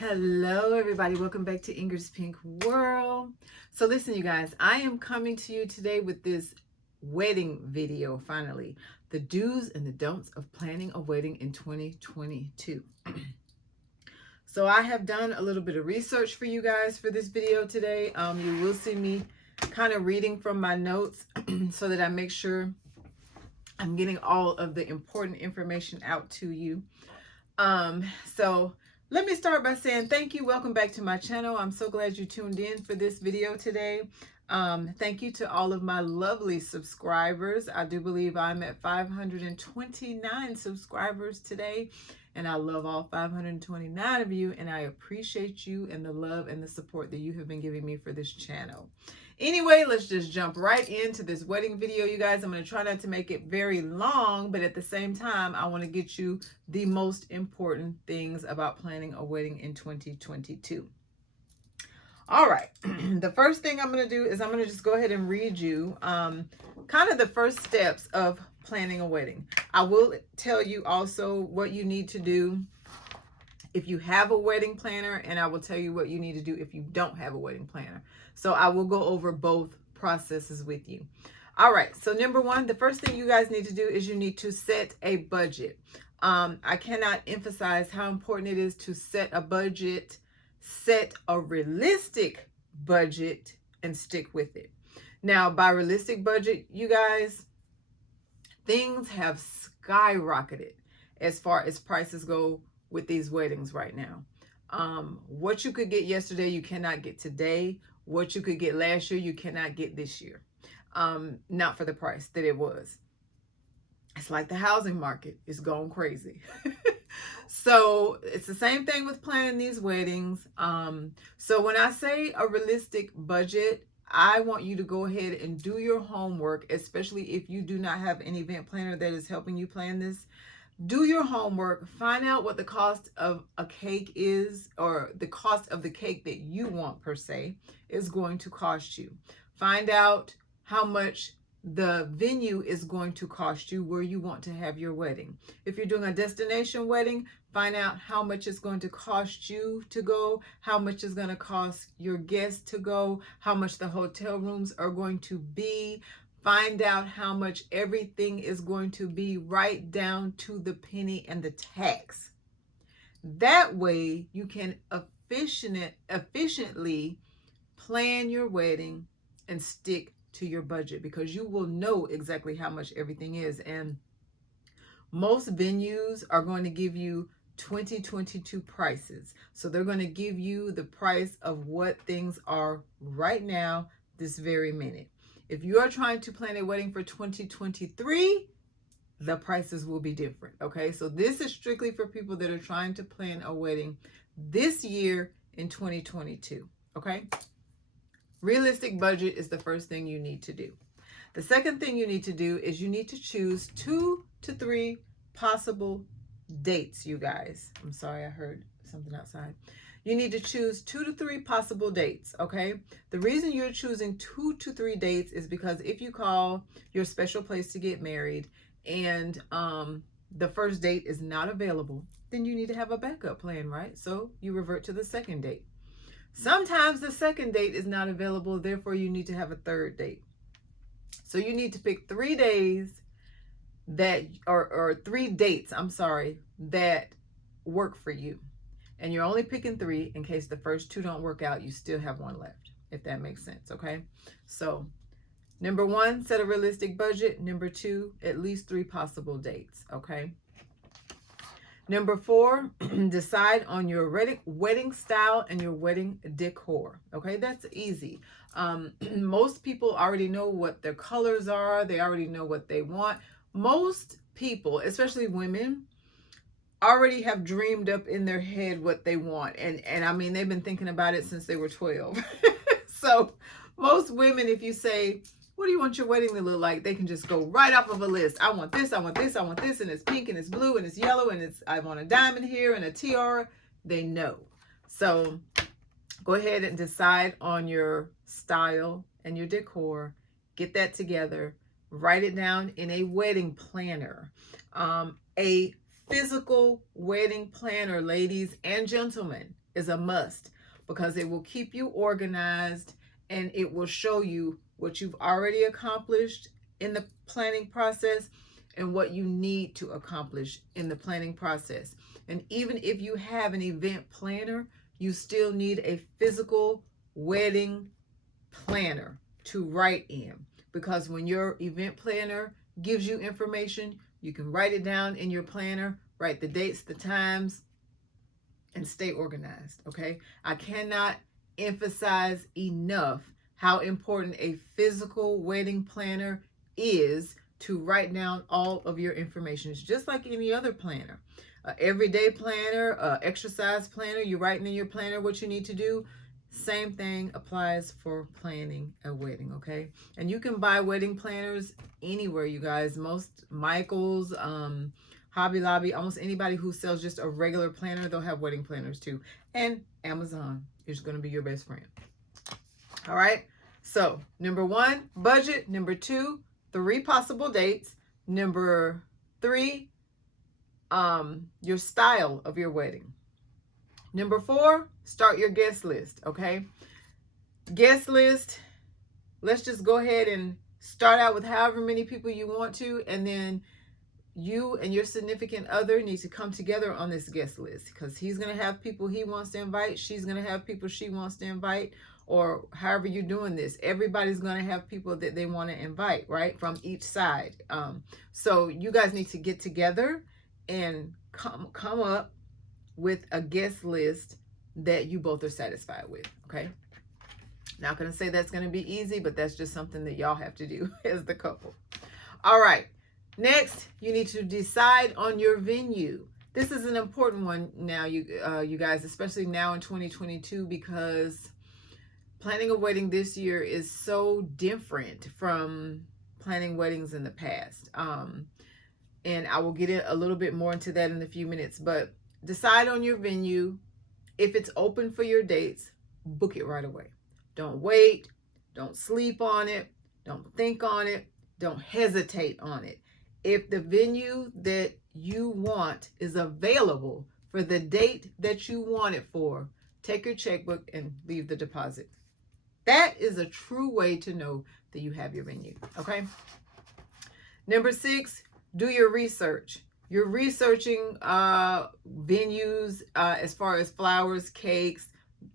Hello, everybody. Welcome back to Ingrid's Pink World. So listen, you guys, I am coming to you today with this wedding video, finally. The do's and the don'ts of planning a wedding in 2022. So I have done a little bit of research for you guys for this video today. You will see me kind of reading from my notes so that I make sure I'm getting all of the important information out to you. So let me start by saying thank you. Welcome back to my channel. I'm so glad you tuned in for this video today. Thank you to all of my lovely subscribers. I do believe I'm at 529 subscribers today, and I love all 529 of you, and I appreciate you and the love and the support that you have been giving me for this channel. Anyway, let's just jump right into this wedding video, you guys. I'm going to try not to make it very long, but at the same time, I want to get you the most important things about planning a wedding in 2022. All right. The first thing I'm going to do is I'm going to just go ahead and read you kind of the first steps of planning a wedding. I will tell you also what you need to do if you have a wedding planner, and I will tell you what you need to do if you don't have a wedding planner. So I will go over both processes with you. All right. So number one, the first thing you guys need to do is you need to set a budget. I cannot emphasize how important it is to set a budget, set a realistic budget, and stick with it. Now, by realistic budget, you guys, things have skyrocketed as far as prices go with these weddings right now. What you could get yesterday, you cannot get today. What you could get last year, you cannot get this year. Not for the price that it was. It's like the housing market is going crazy. So it's the same thing with planning these weddings. So when I say a realistic budget, I want you to go ahead and do your homework, especially if you do not have an event planner that is helping you plan this. Do your homework, find out what the cost of a cake is, or the cost of the cake that you want per se is going to cost you. Find out how much the venue is going to cost you where you want to have your wedding. If you're doing a destination wedding, find out how much it's going to cost you to go, how much it's going to cost your guests to go, how much the hotel rooms are going to be. Find out how much everything is going to be, right down to the penny and the tax. That way you can efficiently plan your wedding and stick to your budget, because you will know exactly how much everything is. And most venues are going to give you 2022 prices. So they're going to give you the price of what things are right now, this very minute. If you are trying to plan a wedding for 2023, the prices will be different. Okay, so this is strictly for people that are trying to plan a wedding this year in 2022. Okay, realistic budget is the first thing you need to do. The second thing you need to do is you need to choose 2 to 3 possible dates, you guys. I'm sorry, I heard something outside. You need to choose 2 to 3 possible dates, okay? The reason you're choosing 2 to 3 dates is because if you call your special place to get married and the first date is not available, then you need to have a backup plan, right? So you revert to the second date. Sometimes the second date is not available, therefore you need to have a third date. So you need to pick 3 days that, or 3 dates, I'm sorry, that work for you. And you're only picking 3 in case the first 2 don't work out. You still have 1 left, if that makes sense, okay? So number 1, set a realistic budget. Number 2, at least 3 possible dates, okay? Number 4, decide on your wedding style and your wedding decor, okay? That's easy. Most people already know what their colors are. They already know what they want. Most people, especially women, already have dreamed up in their head what they want. And I mean, they've been thinking about it since they were 12. So most women, if you say, what do you want your wedding to look like? They can just go right off of a list. I want this, I want this, I want this, and it's pink and it's blue and it's yellow and I want a diamond here and a tiara. They know. So go ahead and decide on your style and your decor. Get that together. Write it down in a wedding planner. A physical wedding planner, ladies and gentlemen, is a must because it will keep you organized and it will show you what you've already accomplished in the planning process and what you need to accomplish in the planning process. And even if you have an event planner, you still need a physical wedding planner to write in, because when your event planner gives you information, you can write it down in your planner, write the dates, the times, and stay organized. Okay, I cannot emphasize enough how important a physical wedding planner is to write down all of your information. It's just like any other planner, everyday planner, exercise planner. You're writing in your planner what you need to do. Same thing applies for planning a wedding. Okay, and you can buy wedding planners anywhere, you guys. Most Michaels, Hobby Lobby, almost anybody who sells just a regular planner, they'll have wedding planners too. And Amazon is going to be your best friend. All right. So number 1, budget. Number 2, 3 possible dates. Number 3, your style of your wedding. Number 4, start your guest list. Okay. Guest list. Let's just go ahead and start out with however many people you want to, and then you and your significant other need to come together on this guest list, because he's going to have people he wants to invite, she's going to have people she wants to invite, or however you're doing this, everybody's going to have people that they want to invite, right, from each side. So you guys need to get together and come up with a guest list that you both are satisfied with. Okay, not going to say that's going to be easy, but that's just something that y'all have to do as the couple. All right. Next, you need to decide on your venue. This is an important one now, you guys, especially now in 2022, because planning a wedding this year is so different from planning weddings in the past. And I will get a little bit more into that in a few minutes, but decide on your venue. If it's open for your dates, book it right away. Don't wait. Don't sleep on it. Don't think on it. Don't hesitate on it. If the venue that you want is available for the date that you want it for, take your checkbook and leave the deposit. That is a true way to know that you have your venue. Okay. Number 6, do your research. You're researching venues as far as flowers, cakes,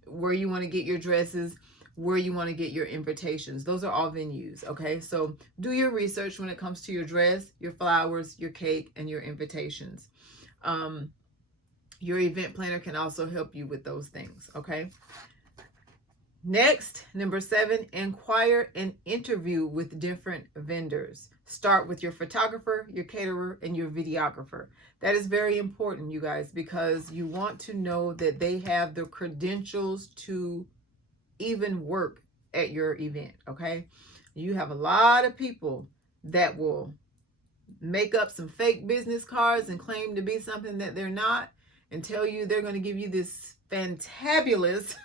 where you want to get your dresses, where you want to get your invitations. Those are all venues. Okay, so do your research when it comes to your dress, your flowers, your cake, and your invitations. Your event planner can also help you with those things. Okay. Next, number 7, inquire and interview with different vendors. Start with your photographer, your caterer, and your videographer. That is very important, you guys, because you want to know that they have the credentials to even work at your event. Okay, you have a lot of people that will make up some fake business cards and claim to be something that they're not, and tell you they're going to give you this fantabulous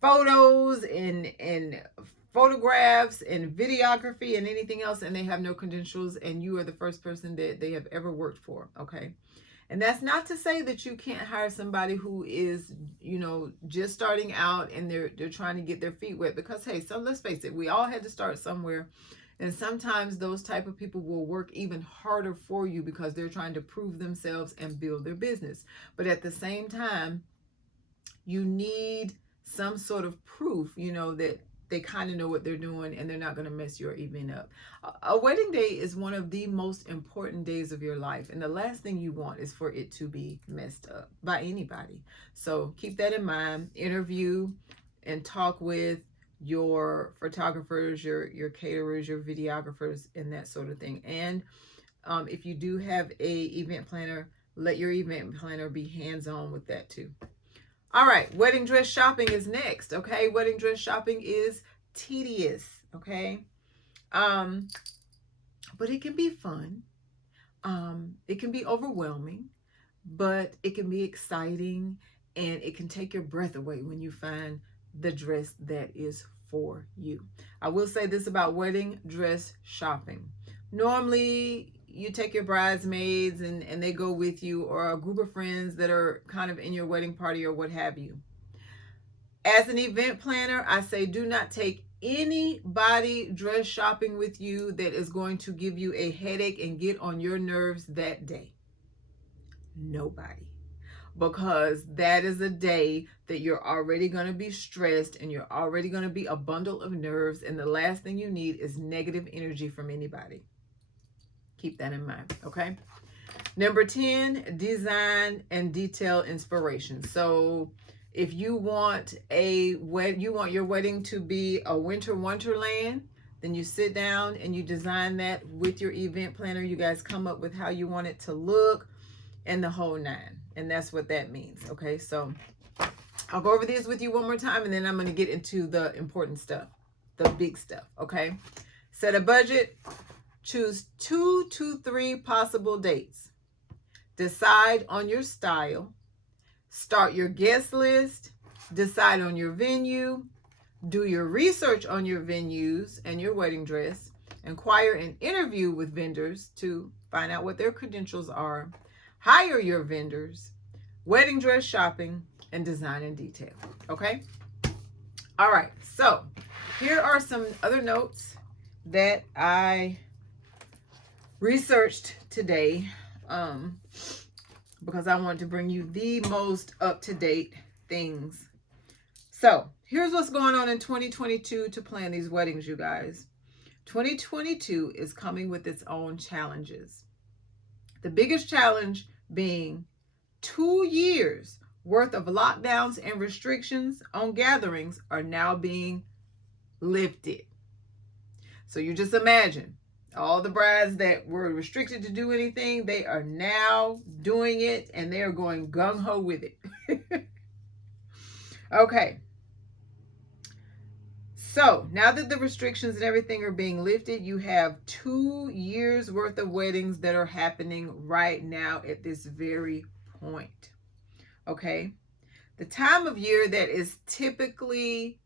photos and photographs and videography and anything else, and they have no credentials, and you are the first person that they have ever worked for. Okay. And that's not to say that you can't hire somebody who is, just starting out and they're trying to get their feet wet, because hey, let's face it, we all had to start somewhere. And sometimes those type of people will work even harder for you because they're trying to prove themselves and build their business. But at the same time, you need some sort of proof, that they kind of know what they're doing and they're not going to mess your event up. A wedding day is one of the most important days of your life. And the last thing you want is for it to be messed up by anybody. So keep that in mind. Interview and talk with your photographers, your caterers, your videographers, and that sort of thing. And if you do have a event planner, let your event planner be hands-on with that too. All right, wedding dress shopping is next. Okay, wedding dress shopping is tedious. Okay, but it can be fun. It can be overwhelming, but it can be exciting, and it can take your breath away when you find the dress that is for you. I will say this about wedding dress shopping. Normally, you take your bridesmaids and they go with you, or a group of friends that are kind of in your wedding party or what have you. As an event planner, I say do not take anybody dress shopping with you that is going to give you a headache and get on your nerves that day. Nobody. Because that is a day that you're already going to be stressed and you're already going to be a bundle of nerves, and the last thing you need is negative energy from anybody. Keep that in mind, okay? Number 10, design and detail inspiration. So if you want your wedding to be a winter wonderland, then you sit down and you design that with your event planner. You guys come up with how you want it to look and the whole nine. And that's what that means. Okay, so I'll go over these with you one more time, and then I'm going to get into the important stuff, the big stuff. Okay, set a budget, choose 2 to 3 possible dates, decide on your style, start your guest list, decide on your venue, do your research on your venues and your wedding dress, inquire and interview with vendors to find out what their credentials are, hire your vendors, wedding dress shopping, and design and detail. Okay? All right. So here are some other notes that I researched today because I wanted to bring you the most up-to-date things. So here's what's going on in 2022 to plan these weddings, you guys. 2022 is coming with its own challenges. The biggest challenge being 2 years worth of lockdowns and restrictions on gatherings are now being lifted. So you just imagine all the brides that were restricted to do anything, they are now doing it, and they are going gung-ho with it. Okay. So now that the restrictions and everything are being lifted, you have 2 years worth of weddings that are happening right now at this very point. Okay. The time of year that is typically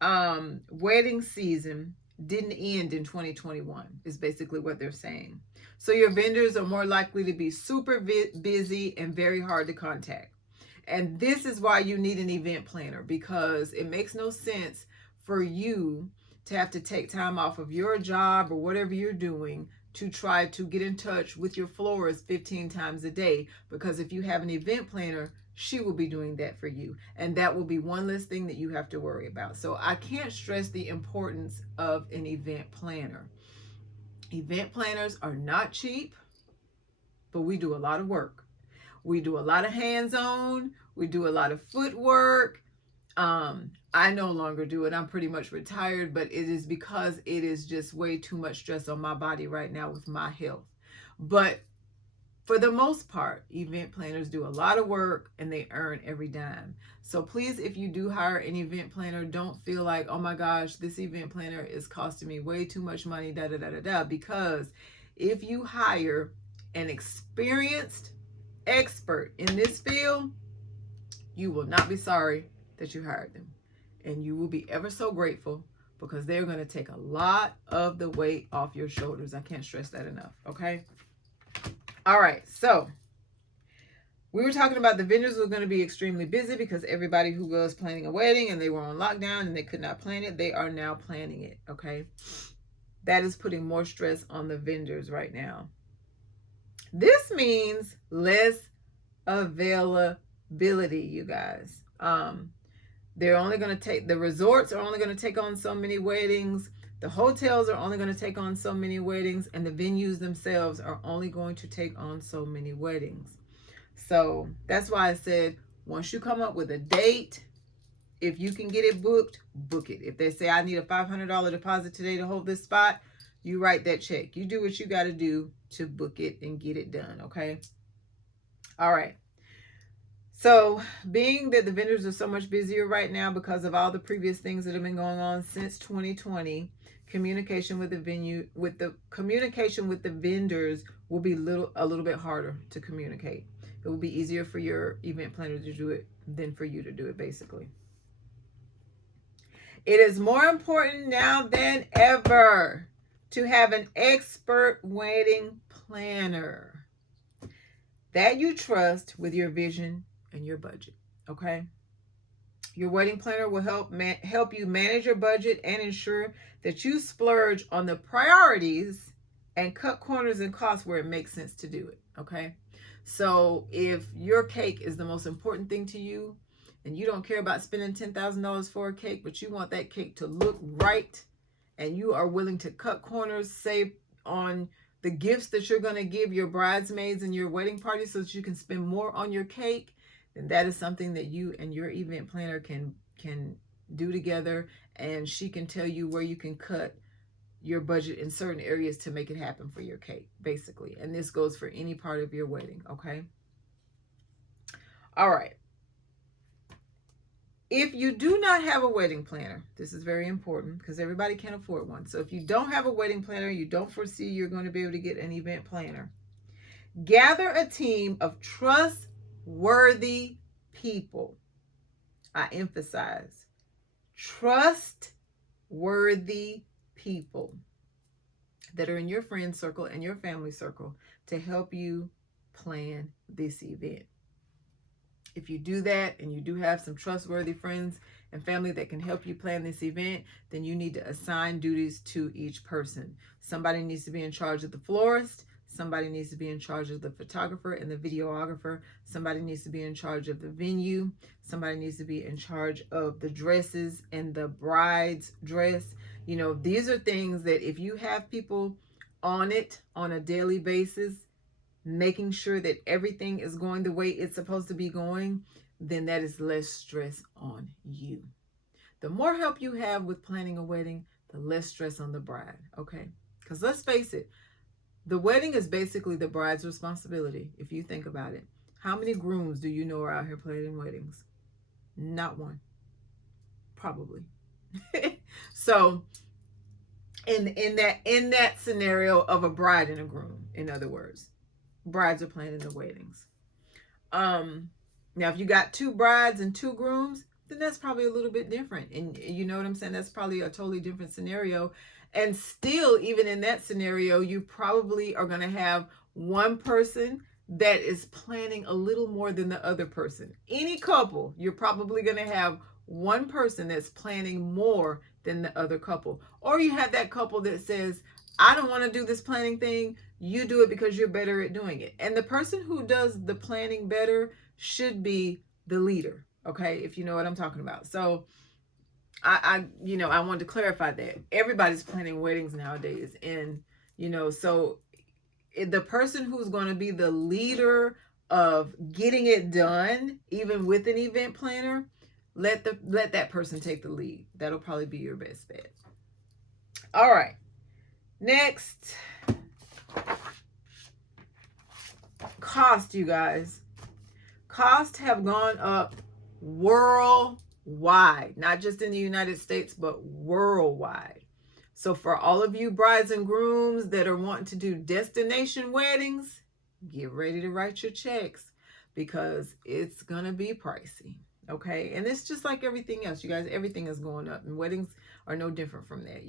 wedding season didn't end in 2021 is basically what they're saying. So your vendors are more likely to be super busy and very hard to contact. And this is why you need an event planner, because it makes no sense for you to have to take time off of your job or whatever you're doing to try to get in touch with your florist 15 times a day. Because if you have an event planner, she will be doing that for you. And that will be one less thing that you have to worry about. So I can't stress the importance of an event planner. Event planners are not cheap, but we do a lot of work. We do a lot of hands-on. We do a lot of footwork. I no longer do it. I'm pretty much retired, but it is because it is just way too much stress on my body right now with my health. But for the most part, event planners do a lot of work and they earn every dime. So please, if you do hire an event planner, don't feel like, oh my gosh, this event planner is costing me way too much money, because if you hire an experienced expert in this field, you will not be sorry that you hired them. And you will be ever so grateful, because they're going to take a lot of the weight off your shoulders. I can't stress that enough. Okay. All right. So we were talking about the vendors were going to be extremely busy because everybody who was planning a wedding and they were on lockdown and they could not plan it, they are now planning it. Okay. That is putting more stress on the vendors right now. This means less availability, you guys. The resorts are only going to take on so many weddings. The hotels are only going to take on so many weddings, and the venues themselves are only going to take on so many weddings. So that's why I said, once you come up with a date, if you can get it booked, book it. If they say, I need a $500 deposit today to hold this spot, you write that check. You do what you got to do to book it and get it done. Okay. All right. So being that the vendors are so much busier right now because of all the previous things that have been going on since 2020, communication with the vendors will be a little bit harder to communicate. It will be easier for your event planner to do it than for you to do it, basically. It is more important now than ever to have an expert wedding planner that you trust with your vision and your budget. Okay. Your wedding planner will help you manage your budget and ensure that you splurge on the priorities and cut corners and costs where it makes sense to do it. Okay. So if your cake is the most important thing to you and you don't care about spending $10,000 for a cake, but you want that cake to look right and you are willing to cut corners, save on the gifts that you're going to give your bridesmaids and your wedding party so that you can spend more on your cake, then that is something that you and your event planner can do together, and she can tell you where you can cut your budget in certain areas to make it happen for your cake, basically. And this goes for any part of your wedding, okay? All right. If you do not have a wedding planner, this is very important because everybody can't afford one. So if you don't have a wedding planner, you don't foresee you're going to be able to get an event planner, gather a team of trustworthy people. I emphasize, trustworthy people that are in your friend circle and your family circle to help you plan this event. If you do that and you do have some trustworthy friends and family that can help you plan this event, then you need to assign duties to each person. Somebody needs to be in charge of the florist. Somebody needs to be in charge of the photographer and the videographer. Somebody needs to be in charge of the venue. Somebody needs to be in charge of the dresses and the bride's dress. You know, these are things that if you have people on it on a daily basis, making sure that everything is going the way it's supposed to be going, then that is less stress on you. The more help you have with planning a wedding, the less stress on the bride, okay? Because let's face it, the wedding is basically the bride's responsibility, if you think about it. How many grooms do you know are out here planning weddings? Not one. Probably. So in that scenario of a bride and a groom, in other words, brides are planning the weddings. Now if you got 2 brides and 2 grooms, then that's probably a little bit different. And you know what I'm saying? That's probably a totally different scenario. And still, even in that scenario, you probably are going to have one person that is planning a little more than the other person. Any couple, you're probably going to have one person that's planning more than the other couple. Or you have that couple that says, I don't want to do this planning thing. You do it because you're better at doing it. And the person who does the planning better should be the leader. Okay, if you know what I'm talking about. So I wanted to clarify that everybody's planning weddings nowadays, and so the person who's going to be the leader of getting it done, even with an event planner, let that person take the lead. That'll probably be your best bet. All right, next, cost, you guys. Costs have gone up worldwide, not just in the United States, but worldwide. So for all of you brides and grooms that are wanting to do destination weddings, get ready to write your checks because it's going to be pricey. Okay. And it's just like everything else, you guys, everything is going up, and weddings are no different from that.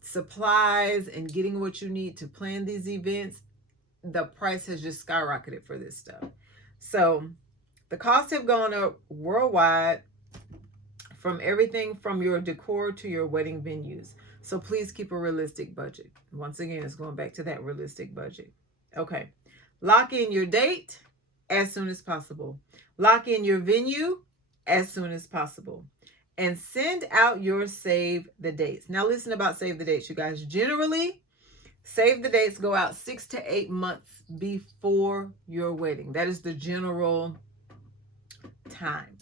Supplies and getting what you need to plan these events, the price has just skyrocketed for this stuff. So the costs have gone up worldwide, from everything from your decor to your wedding venues. So please keep a realistic budget. Once again, it's going back to that realistic budget. Okay. Lock in your date as soon as possible. Lock in your venue as soon as possible. And send out your save the dates. Now listen about save the dates, you guys. Generally, save the dates go out 6 to 8 months before your wedding. That is the general time.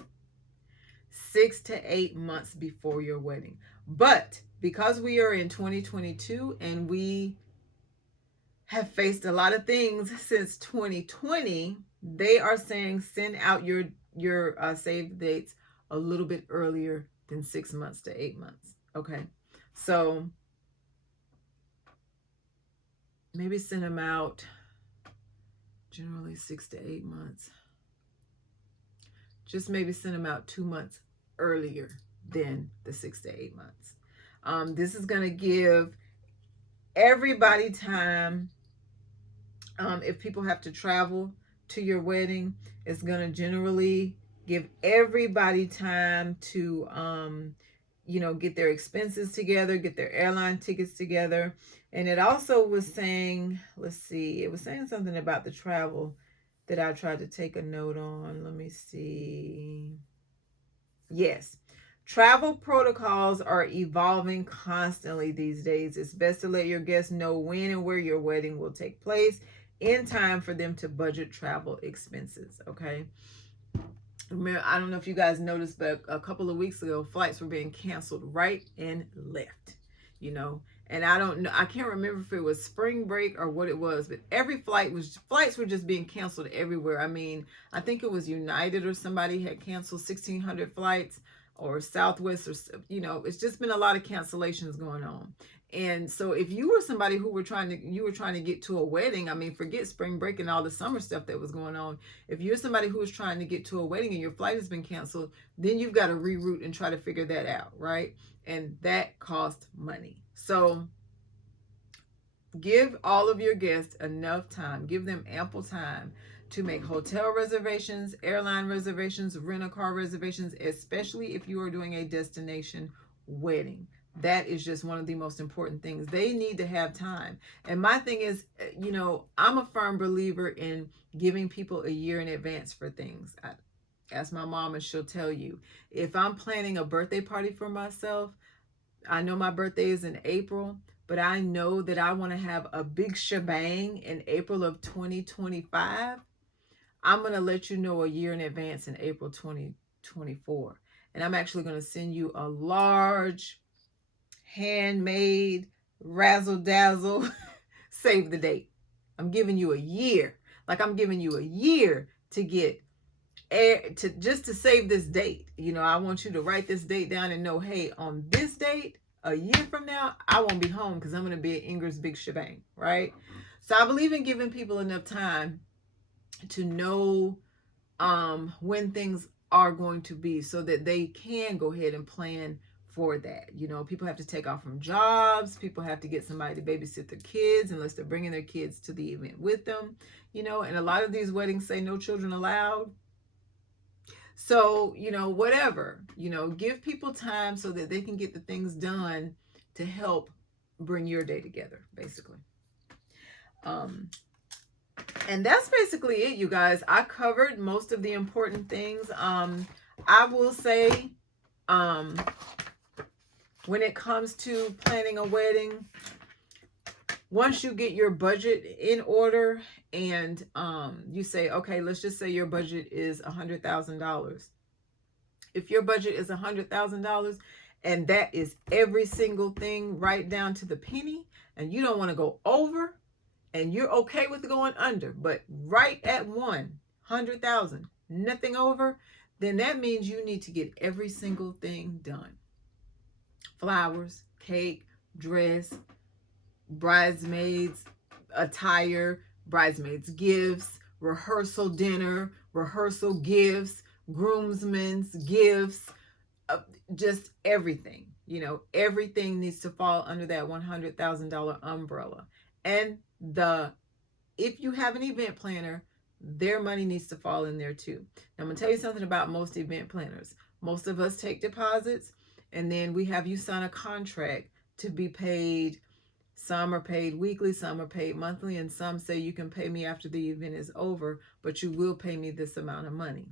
6 to 8 months before your wedding. But because we are in 2022 and we have faced a lot of things since 2020, they are saying send out your save dates a little bit earlier than 6 months to 8 months. Okay. So maybe send them out generally 6 to 8 months. Just maybe send them out 2 months earlier than the 6 to 8 months. This is going to give everybody time If people have to travel to your wedding, it's going to generally give everybody time to, get their expenses together, get their airline tickets together. And it also was saying, let's see, it was saying something about the travel that I tried to take a note on. Let me see. Yes. Travel protocols are evolving constantly these days. It's best to let your guests know when and where your wedding will take place in time for them to budget travel expenses. Okay. I don't know if you guys noticed, but a couple of weeks ago, flights were being canceled right and left, and I don't know, I can't remember if it was spring break or what it was, but flights were just being canceled everywhere. I mean, I think it was United or somebody had canceled 1,600 flights, or Southwest, or, it's just been a lot of cancellations going on. And so if you were somebody who were trying to get to a wedding, I mean, forget spring break and all the summer stuff that was going on. If you're somebody who is trying to get to a wedding and your flight has been canceled, then you've got to reroute and try to figure that out, right? And that costs money. So give all of your guests enough time. Give them ample time to make hotel reservations, airline reservations, rent-a-car reservations, especially if you are doing a destination wedding. That is just one of the most important things. They need to have time. And my thing is, I'm a firm believer in giving people a year in advance for things. Ask my mom and she'll tell you. If I'm planning a birthday party for myself, I know my birthday is in April, but I know that I want to have a big shebang in April of 2025. I'm going to let you know a year in advance in April 2024. And I'm actually going to send you a large, handmade, razzle dazzle save the date. I'm giving you a year. Like, I'm giving you a year to get to save this date. I want you to write this date down and know, hey, on this date, a year from now, I won't be home because I'm going to be at Ingrid's Big Shebang, right? So I believe in giving people enough time to know when things are going to be, so that they can go ahead and plan for that. People have to take off from jobs. People have to get somebody to babysit their kids, unless they're bringing their kids to the event with them, and a lot of these weddings say no children allowed. So, whatever, give people time so that they can get the things done to help bring your day together, basically. And that's basically it, you guys. I covered most of the important things. I will say, when it comes to planning a wedding, once you get your budget in order and you say, okay, let's just say your budget is $100,000. If your budget is $100,000 and that is every single thing right down to the penny, and you don't want to go over, and you're okay with going under, but right at 100,000, nothing over, then that means you need to get every single thing done. Flowers, cake, dress, bridesmaids attire, bridesmaids gifts, rehearsal dinner, rehearsal gifts, groomsmen's gifts, just everything. Everything needs to fall under that $100,000 umbrella. And if you have an event planner, their money needs to fall in there too. Now, I'm gonna tell you something about most event planners. Most of us take deposits, and then we have you sign a contract to be paid. Some are paid weekly, some are paid monthly, and some say you can pay me after the event is over, but you will pay me this amount of money.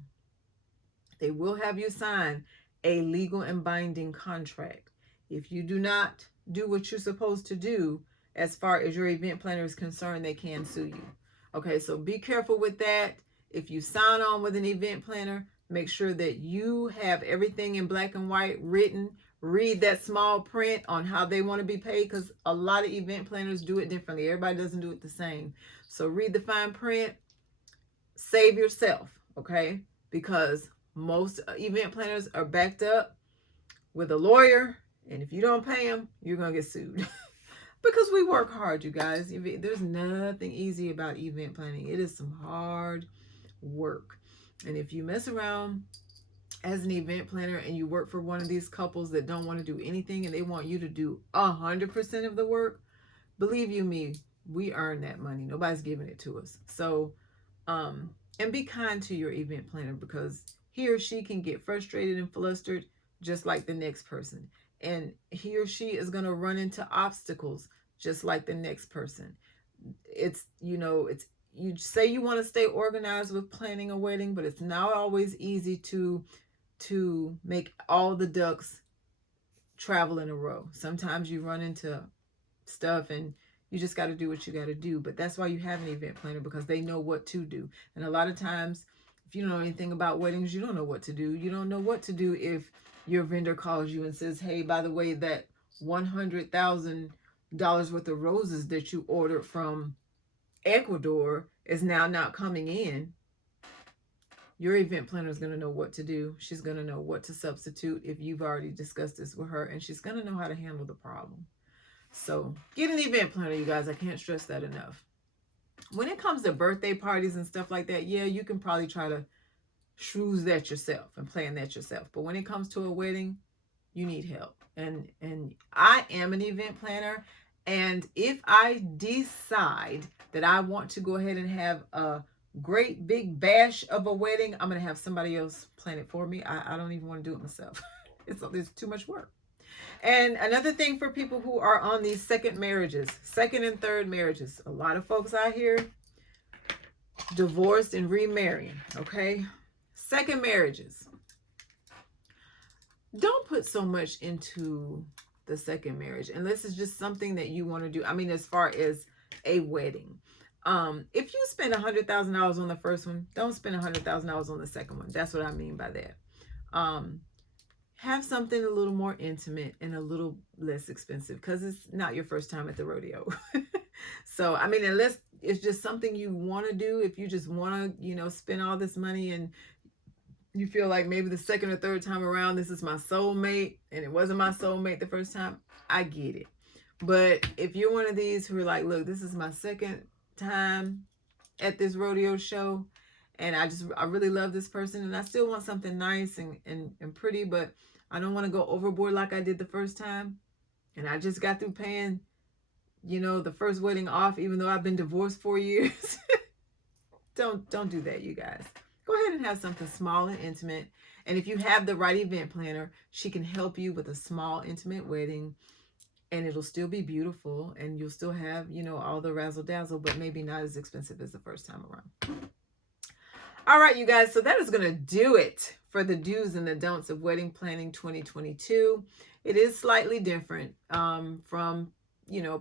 They will have you sign a legal and binding contract. If you do not do what you're supposed to do, as far as your event planner is concerned, they can sue you. Okay, so be careful with that. If you sign on with an event planner, make sure that you have everything in black and white written. Read that small print on how they want to be paid, because a lot of event planners do it differently. Everybody doesn't do it the same. So read the fine print. Save yourself, okay? Because most event planners are backed up with a lawyer, and if you don't pay them, you're going to get sued. Because we work hard, you guys. There's nothing easy about event planning. It is some hard work. And if you mess around as an event planner and you work for one of these couples that don't want to do anything and they want you to do 100% of the work, believe you me, We earn that money. Nobody's giving it to us. So, and be kind to your event planner, because he or she can get frustrated and flustered just like the next person. And he or she is going to run into obstacles just like the next person. It's, it's, you say you want to stay organized with planning a wedding, but it's not always easy to make all the ducks travel in a row. Sometimes you run into stuff and you just got to do what you got to do. But that's why you have an event planner, because they know what to do. And a lot of times, if you don't know anything about weddings, you don't know what to do. You don't know what to do if your vendor calls you and says, hey, by the way, that $100,000 worth of roses that you ordered from Ecuador is now not coming in. Your event planner is going to know what to do. She's going to know what to substitute if you've already discussed this with her, and she's going to know how to handle the problem. So get an event planner, you guys. I can't stress that enough. When it comes to birthday parties and stuff like that, yeah, you can probably try to choose that yourself and plan that yourself. But when it comes to a wedding, you need help. And I am an event planner. And if I decide that I want to go ahead and have a great big bash of a wedding, I'm going to have somebody else plan it for me. I don't even want to do it myself. It's too much work. And another thing for people who are on these second and third marriages, a lot of folks out here divorced and remarrying, okay? Second marriages. Don't put so much into the second marriage unless it's just something that you want to do. I mean, as far as a wedding. If you spend $100,000 on the first one, don't spend $100,000 on the second one. That's what I mean by that. Have something a little more intimate and a little less expensive, because it's not your first time at the rodeo. So, I mean, unless it's just something you want to do, if you just want to, spend all this money and you feel like maybe the second or third time around, this is my soulmate and it wasn't my soulmate the first time, I get it. But if you're one of these who are like, look, this is my second time at this rodeo show, and I really love this person, and I still want something nice and pretty, but I don't want to go overboard like I did the first time. And I just got through paying, the first wedding off, even though I've been divorced 4 years. Don't do that, you guys. Go ahead and have something small and intimate. And if you have the right event planner, she can help you with a small, intimate wedding, and it'll still be beautiful, and you'll still have, all the razzle dazzle, but maybe not as expensive as the first time around. All right, you guys, so that is going to do it for the do's and the don'ts of wedding planning 2022. It is slightly different from,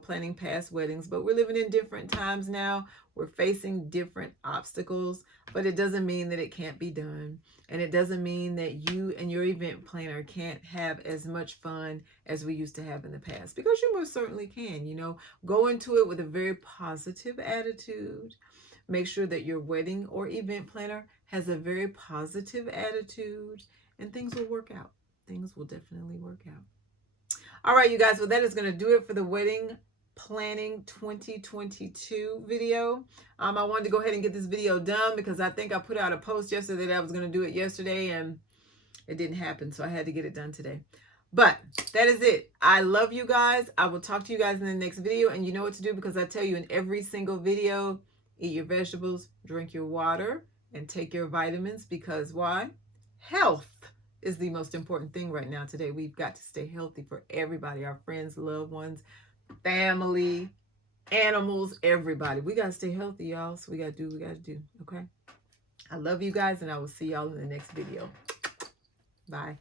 planning past weddings, but we're living in different times now. We're facing different obstacles, but it doesn't mean that it can't be done. And it doesn't mean that you and your event planner can't have as much fun as we used to have in the past, because you most certainly can. Go into it with a very positive attitude. Make sure that your wedding or event planner has a very positive attitude, and things will work out. Things will definitely work out. All right, you guys. Well, that is going to do it for the wedding planning 2022 video. I wanted to go ahead and get this video done because I think I put out a post yesterday that I was going to do it yesterday, and it didn't happen. So I had to get it done today. But that is it. I love you guys. I will talk to you guys in the next video. And you know what to do, because I tell you in every single video, eat your vegetables, drink your water, and take your vitamins. Because why? Health is the most important thing right now today. We've got to stay healthy for everybody, our friends, loved ones, family, animals, everybody. We got to stay healthy, y'all. So we got to do what we got to do. Okay? I love you guys, and I will see y'all in the next video. Bye.